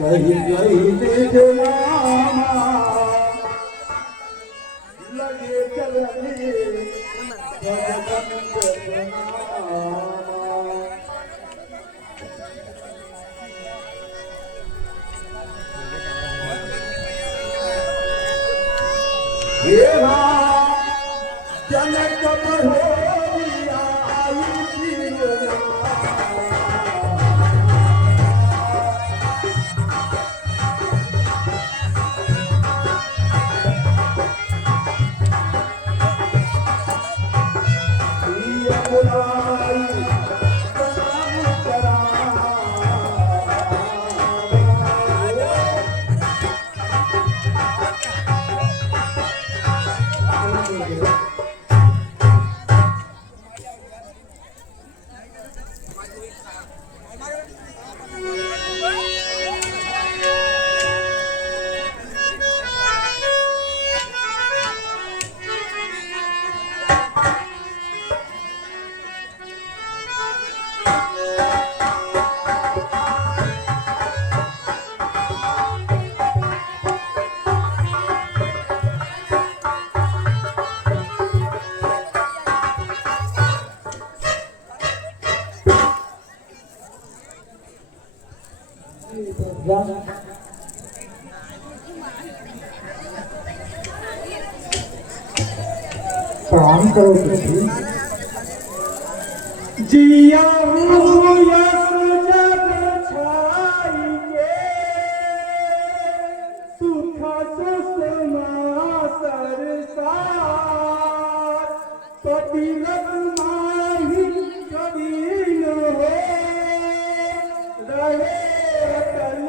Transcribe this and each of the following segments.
कहीं कहीं लगे चलने जनक प्रणाम करो जिया सुख सुषमा सरसार पतिरत माही कबीर हो रहे अटल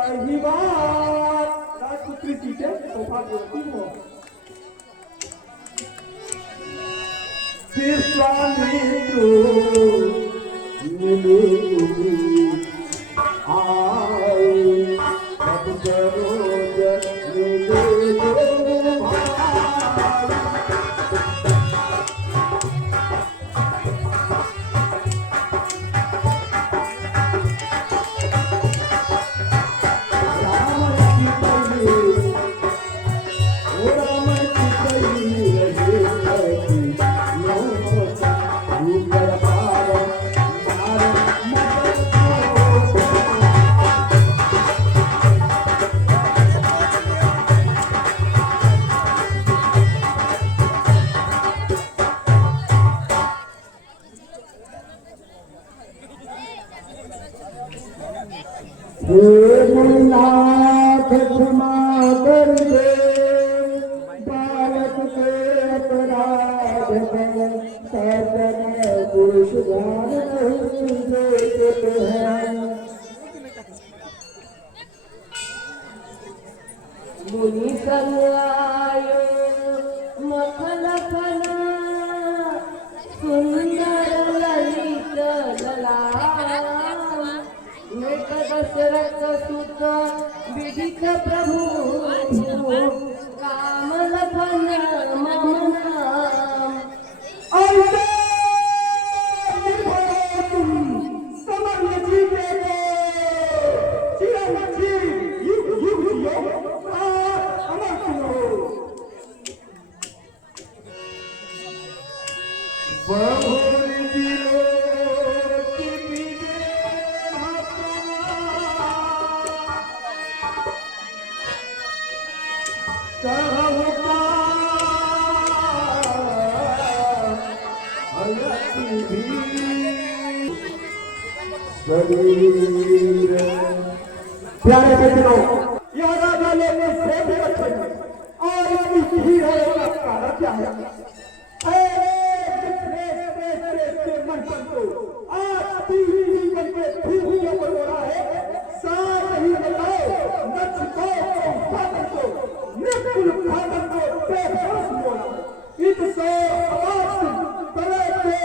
अहिबार राजपुत्री सीते सौभाग्यवती हो स्वामी मिले आए सब सरोज मिले नाथ क्षमा कर दे बालक के अपराध में सजन पुरुष ध्यान नहीं देते हैं मुनि संग आयो मखन खना सुंदर ललित ललाम एक दशरथ सुत विदित प्रभु काम लखन मम नाम प्यारे बच्चों यह राजा लेने से भी अच्छे और इसकी ही है कारण क्या है मंथन को आज तीन करके भूखियों पर हो रहा है साथ ही बताओ नक्ष को फादर को निपुण फादर को बेहोश बोला इत सो आवाज बड़े के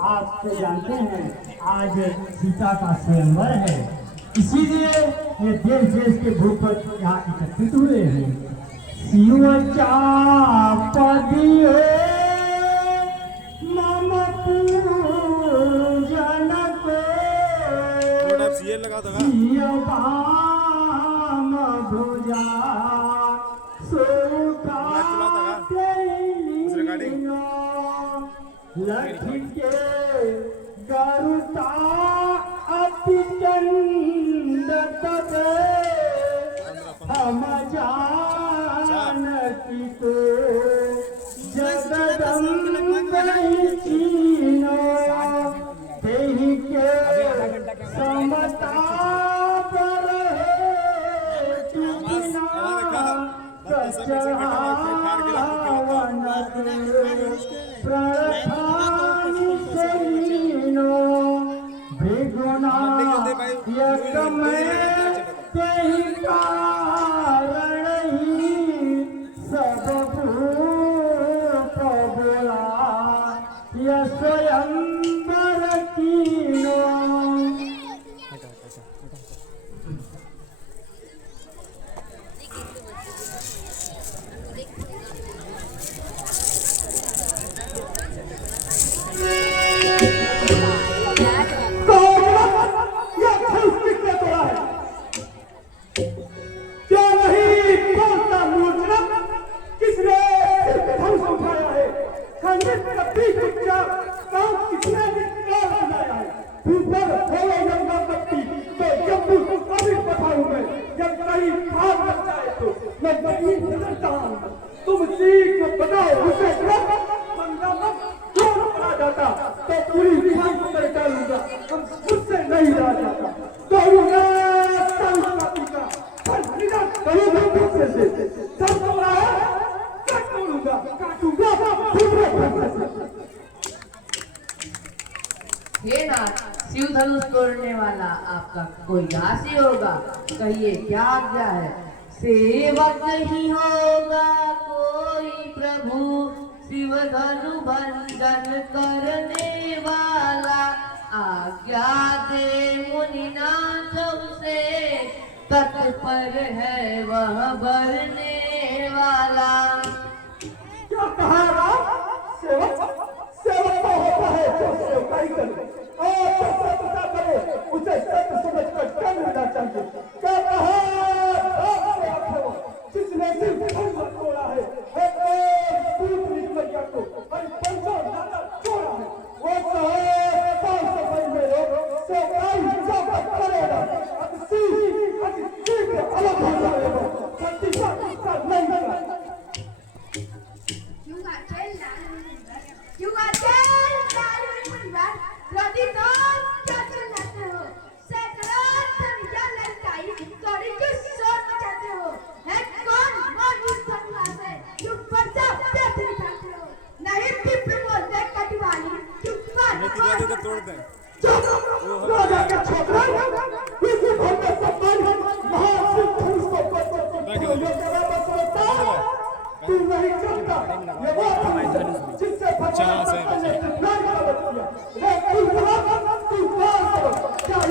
आप जानते हैं आज सीता का स्वयंवर है, इसीलिए ये देश देश के भूपत यहाँ एकत्रित हुए हैं। शिव चापदिए मम पूजन को सिय बाम भुजा लखी के गरुता अति चंद तबे हम जानकी को जगदम्बई चीनो तेहि के समता पर है तुमना कचहावन प्रथानि सरीनो भृगुना यक में तेहि कारण ही सब भूप बोला यह स्वयंवर कीनो। तुम चीख बताओ उसे क्यों पड़ा जाता तो पूरी विधान को मैं डालूंगा, हम मुझसे नहीं रहा जाता। करूंगा हे नाथ, शिव धनुष तोड़ने वाला आपका कोई दास ही होगा, कहिए क्या आज्ञा है। सेवक ही होगा कोई प्रभु, शिव धनु भंजन करने वाला, आज्ञा दे मुनिनाथ उसे, तत्पर है वह भरने वाला। क्या कहा राम? सेवक सेवक तो होता है जो सेवकाई करे और जो सत्ता करे उसे सत्य समझकर कर लेना चाहिए। क्या कहा राम? सेवक है वो जिसने सिर्फ धर्म तोड़ा है, दूसरी मैया को पंचों नाना तोड़ा है। वो साफ सफाई में सेवकाई चौकट करेगा, अब सीख अलग हो जाएगा, प्रतिशा नहीं होगा। तू नहीं जानता ये वो जिससे भगवान ने प्यार किया वो तू क्या ये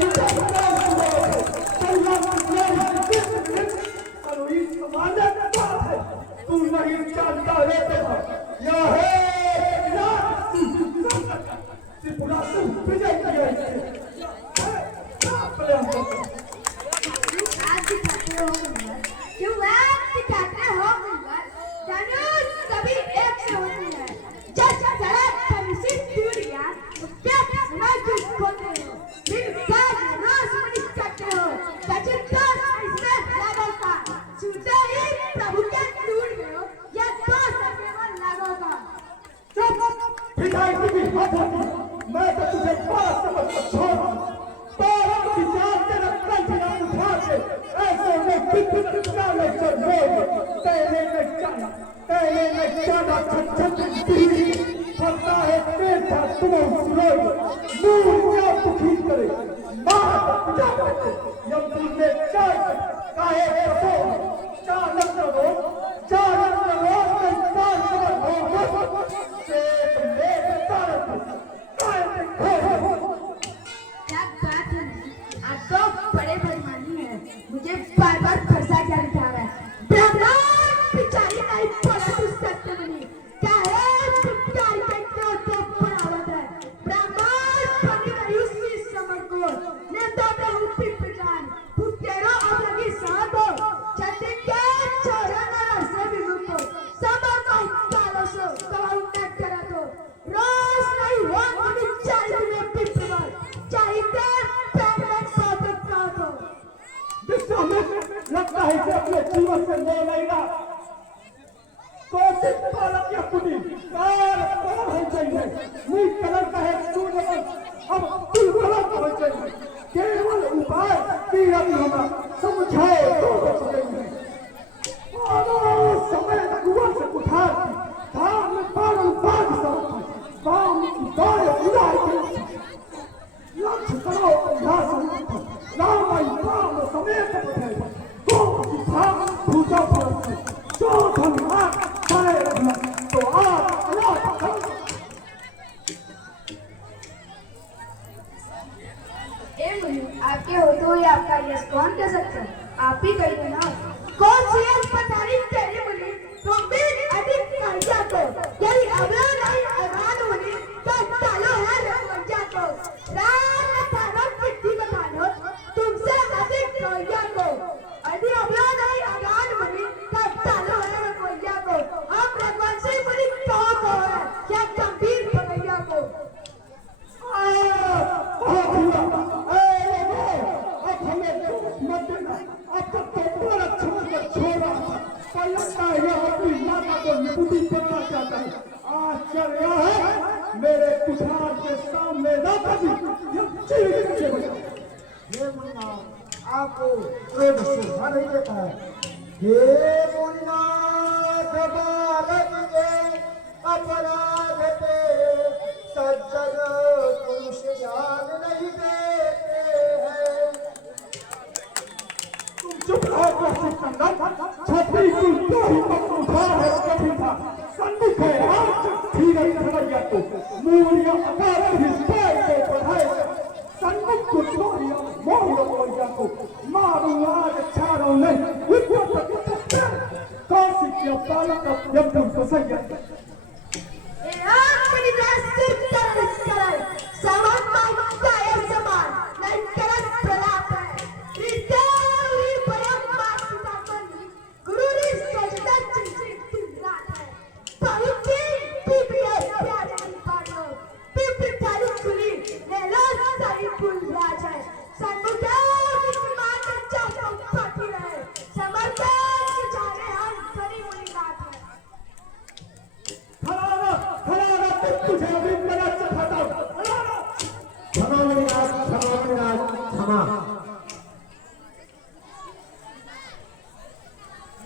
तू नहीं जानता रहते यह है त्रिपुरा से विजय किया मैं तो तुझे बड़ा समझ कर छोड़ा तो विचार तेरा कंठना उठा के ऐसे में कितना में चल बोल तेरे में जाना छट पीड़ी पता है तेरा तुम सुनोगे मुंह क्या दुखी करे मां क्या करते जब तुमने चाय काहे तो चालक करो है मुझ कलर का है सूर्य अब तुलबला पहुंचे केवल उपाय कि अब हम समझाए तो बच गई है समय कुआं से उठा धाम में पागल बाग सब बाम की बाय उड़ाए के लक्ष्य करो उल्लास राम आई बाम समेत पठे तो की धाम भूता पर जो धन पाए तो आज अल्लाह आपके होते हुए आपका यश कौन कह सकता है? आप ही कहिए ना। कौन सी अस्पताली तेरे मुझे तो बिल अधिक कर्जा को यदि अगला नहीं अगान मुझे तो चालो है रखवजा को राम थाना चिट्ठी बतानो तुमसे अधिक कर्जा को यदि अगला नहीं अगान मुझे तो चालो है रखवजा को हम रघुवंशी मुझे कौन हो है क्या गंभीर भगैया को आश्चर्य है मेरे कुठार के सामने ना कभी हे मुन्नाथ आपको क्रोध शोभा नहीं देता है। हे मुन्नाथ बालक के अपराध तेरे सज्जन तुमसे ध्यान नहीं देते हैं। तुम चुप रहो छत्री की तो ही उठार है कभी था सन्मुख है आज धीरे धरैया को मूलिया अकाल भी पैर को बढ़ाए सन्मुख को तोड़िया मोहिया मोहिया को मारू आज छाड़ो नहीं ऊपर तक काशी के बालक अब जब तुम को सही है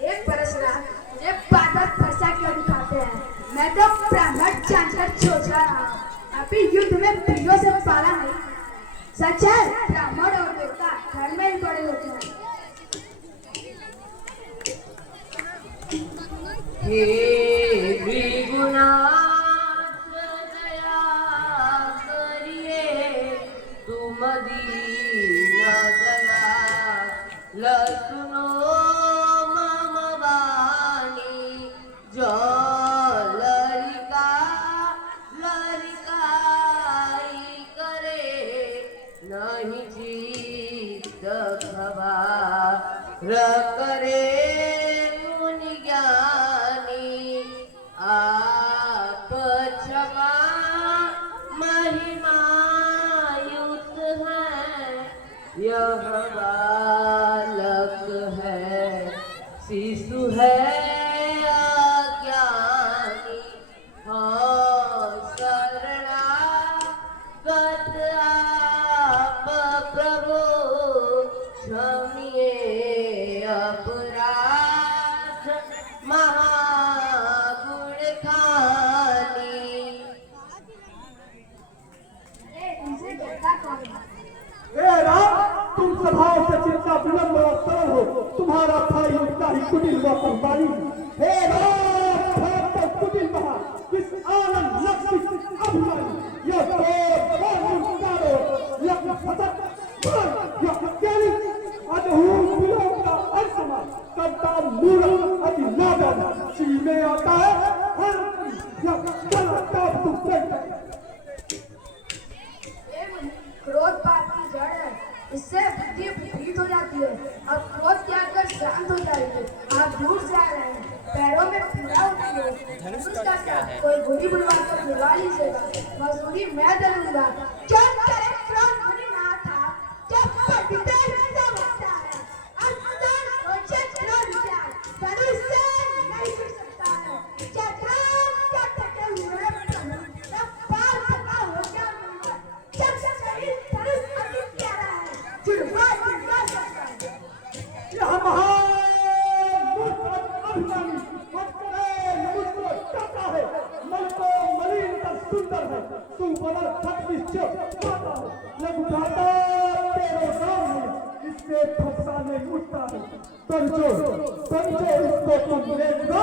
एक प्रश्न मुझे बादल फंसा क्यों दिखाते हैं? मैं तो ब्राह्मण जानकर सोचा रहा अभी युद्ध में वीरों से पाला नहीं। सच है ब्राह्मण और देवता घर में ही बड़े होते हैं। हे भृगुनाथ दया करिए तुम दीन दया सुनो मम वाणी जो ललिका ललिकाई करे नहीं जीत खबर करे मुनि ज्ञानी आप क्षमा महिमा युक्त है यह बालक है शिशु है अज्ञानी हो शरणागत आप प्रभु क्षमिए अपराध महागुण खानी। इनसे डरता कौन है? ए राम तुम स्वभाव से चिंता विलंब और सरल हो तुम्हारा भाई उठता ही कुटिल व कुर्बानी हे राम भाव कुटिल महा इस आनंद लक्ष्य अभिमानी यह तो कारो यह फसक यह अकेली अदहूत विलोक का अर्समा करता मूरख अति नादन सी में आता है यह गलत तुम क्रोध पाप की जड़ है। इससे बुद्धि विपरीत हो जाती है। अब क्रोध त्याग कर शांत हो जाइए। आप दूर जा रहे हैं पैरों में पीड़ा होती है उसका क्या कोई बुरी बुलवा कर बुलवा लीजिएगा मजदूरी मैं दलूंगा जब करे क्रोध मुनि ना था जब पढ़ते सब होता है अंदर सोचे क्रोध त्याग मनुष्य नहीं कर सकता है जब राम का टके हुए तब फंसा नहीं उठता है। समझो इसको तुम ले लो,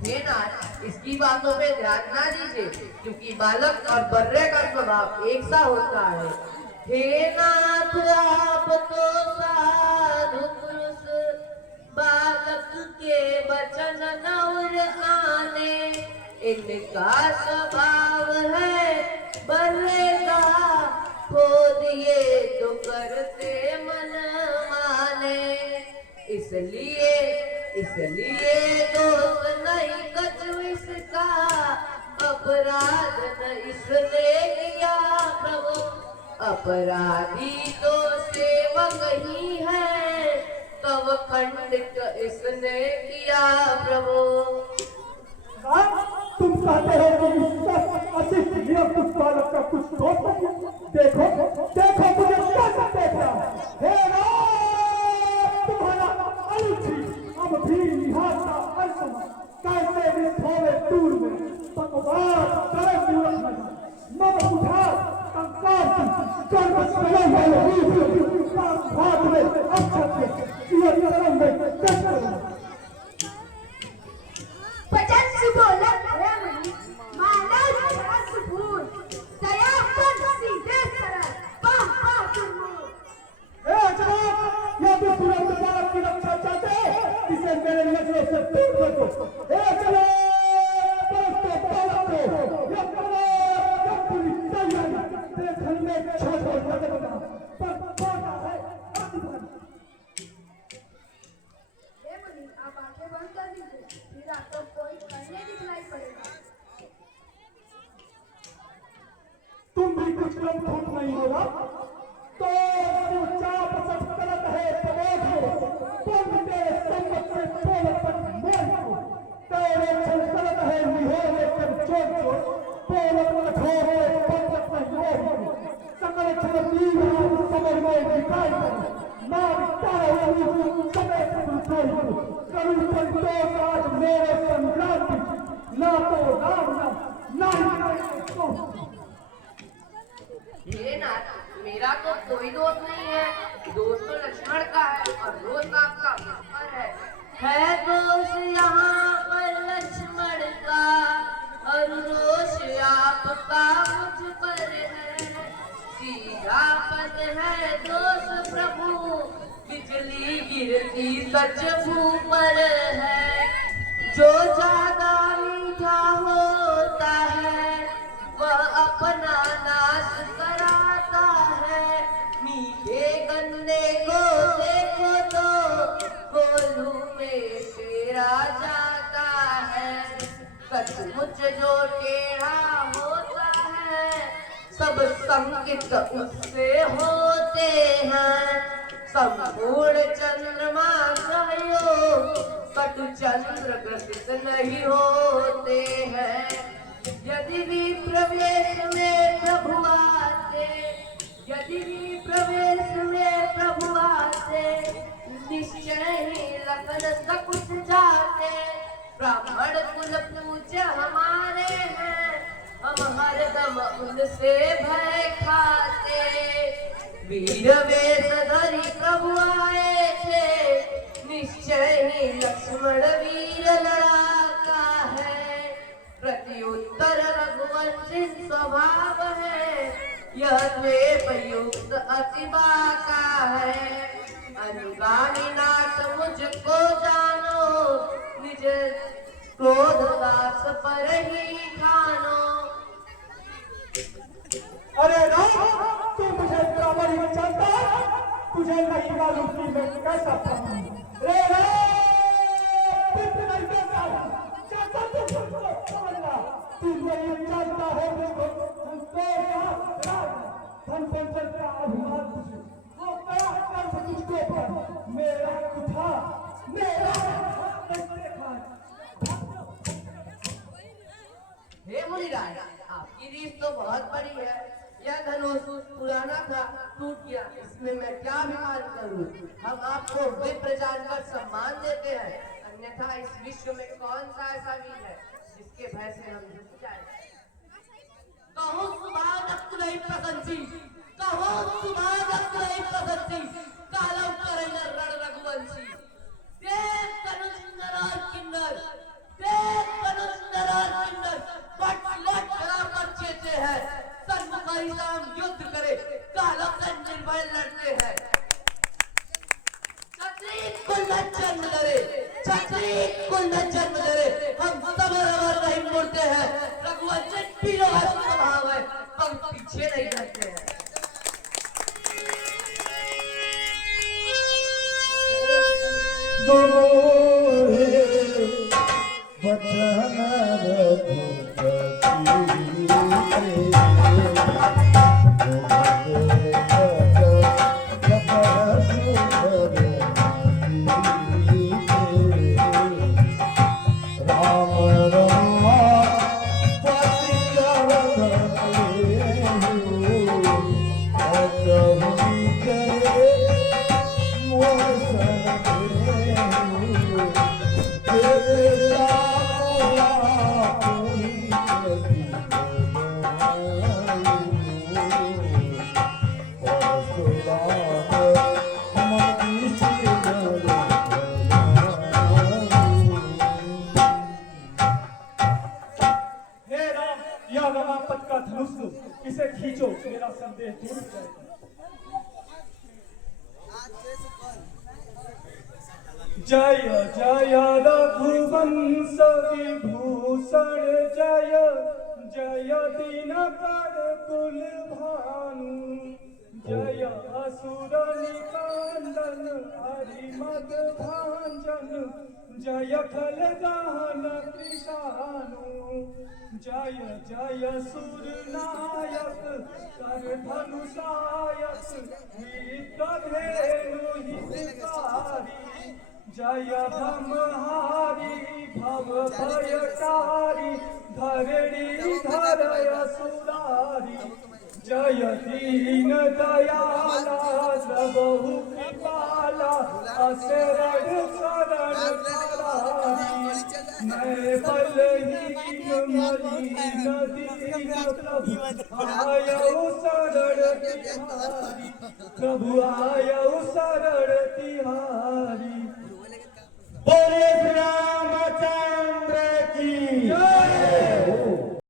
हे नाथ, इसकी बातों पे ध्यान ना दीजिए, क्योंकि बालक और बर्रे का स्वभाव एक सा होता है। हे नाथ, आप तो साधु पुरुष, बालक के वचन नौर आने, इनका स्वभाव है बर्रे का, खो दिए तो करते मन माने। इसलिए दोष नहीं कछु इसका, अपराध न इसने किया प्रभु, अपराधी तो सेवक ही है, तब खंडित इसने किया प्रभु। तुम कहते हो कि इसका अशिष्ट नियम कुछ बालक का कुछ दोष नहीं। देखो मुझे कैसे देख रहा है। हे राम, तुम्हारा अनुची अब भी निहारता अर्जुन, कैसे भी थोड़े दूर में भगवान करे मूर्ख में मम उठा कंकार कर्म करे भाग में अक्षर में ये कर्म में कष्ट भजन सुबोला प्रेमणी, मानव रस भूल, दया पर सीधे सरल, पापा दुर्मूल। जवाब, यह भी तुरंत बाप की रक्षा चाहते हैं, इसे मेरे नजरों से दूर रखो। चलो देखने में छोटे लगेगा, पर छोटा है अभिमान। प्रेमणी, आप आंखें बंद कर दीजिए, फिर आपको कोई करने दिखलाई पड़ेगा। तुम भी कुछ कम फूट नहीं होगा तो चाप सब गलत है प्रमोद हो, तुम तेरे सम्मत से दौलत तक मोल हो, तेरे छल गलत है निहोरे कर चोर चोर, दौलत कठोर है पंडित में मोह हो, सकल छल नीला समर में दिखाई दे, नाम तारा हुआ समय तुम हो, करूं संतोष आज मेरे संक्रांति, ना तो राम ना ही हे नाथ, मेरा तो कोई दोष नहीं है, दोष तो लक्ष्मण का है और दोष आपका पर है दोष यहाँ पर लक्ष्मण का, और दोष आपका मुझ पर है, सीधा पद है दोष प्रभु, बिजली गिरती सच मुंह पर है, जो ज्यादा मीठा होता है वह अपना नाश कराता है, मीठे गन्ने को देखो तो गोलू में तेरा जाता है, सचमुच जो टेढ़ा होता है सब संकित उससे होते हैं, संपूर्ण चंद्रमा सहयोग कटु चंद्र ग्रसित नहीं होते हैं। यदि भी प्रवेश में प्रभु आते, यदि भी प्रवेश में प्रभु आते, निश्चय ही लखन सकुच जाते, ब्राह्मण कुल पूज्य हमारे हैं, हम हरदम उनसे भय खाते, वीर वेश धरि प्रभु आए थे, निश्चय ही लक्ष्मण वीर लड़ाका है, प्रत्युत्तर रघुवंशी स्वभाव है, यह द्वेषयुक्त अति बाका है, अनुगामी नाथ मुझको जानो, निज क्रोध दास पर ही खानो। अरे राम, तू मुझे बराबर ही जानता, तुझे नहीं मालूम कि मैं कैसा प्राणी हूं। रे राम, पित्र नहीं कहता हूं, चाहता तू मुझको समझना, तू नहीं जानता है मुझको, संतोष धन पंचन का अभिमान तुझे, वो बड़ा कर्म तुझको पर, मेरा उठा, मेरा देखा। हे मुनिराज, आपकी रीत तो बहुत बड़ी है, यह धनुष पुराना था, टूट गया, इसमें मैं क्या अभिमान करूं? हम आपको विप्र जानकर सम्मान देते हैं, अन्यथा इस विश्व में कौन सा ऐसा वीर है जिसके भय से हम झुक जाए? कहूँ सुभाव नहीं प्रसन्न कहो सुभागत नहीं पसंदी कालव करेंगे रण रघुवंशी देव तनुज नरार किन्नर बट लट बराबर चेते हैं सन्मुखाई राम युद्ध करे कालव से निर्भय लड़ते हैं छत्री कुल न जन्म धरे हम सब रवर नहीं मुड़ते हैं रघुवंशी पीरो है स्वभाव है पर पीछे नहीं हटते हैं वचन रमापत का धनुष इसे खींचो मेरा संदेह दूर हो जाएगा जय जय रघुवंश विभूषण जय जय दीनकर कुल भानु जय असुर निकंदन हरिमद भांजन जय खल दहन कृषानु जय जय सुर नायक कर धनुषायक विद्यधेनु हितकारी जय ब्रह्महारी भव भयकारी धरणी धरय सुरारी जय दीन दयाला सबहु कृपाला असरण शरण करारी मैं बलहीन मलिन दीन प्रभु आयौ शरण तिहारी प्रभु आयौ शरण तिहारी बोले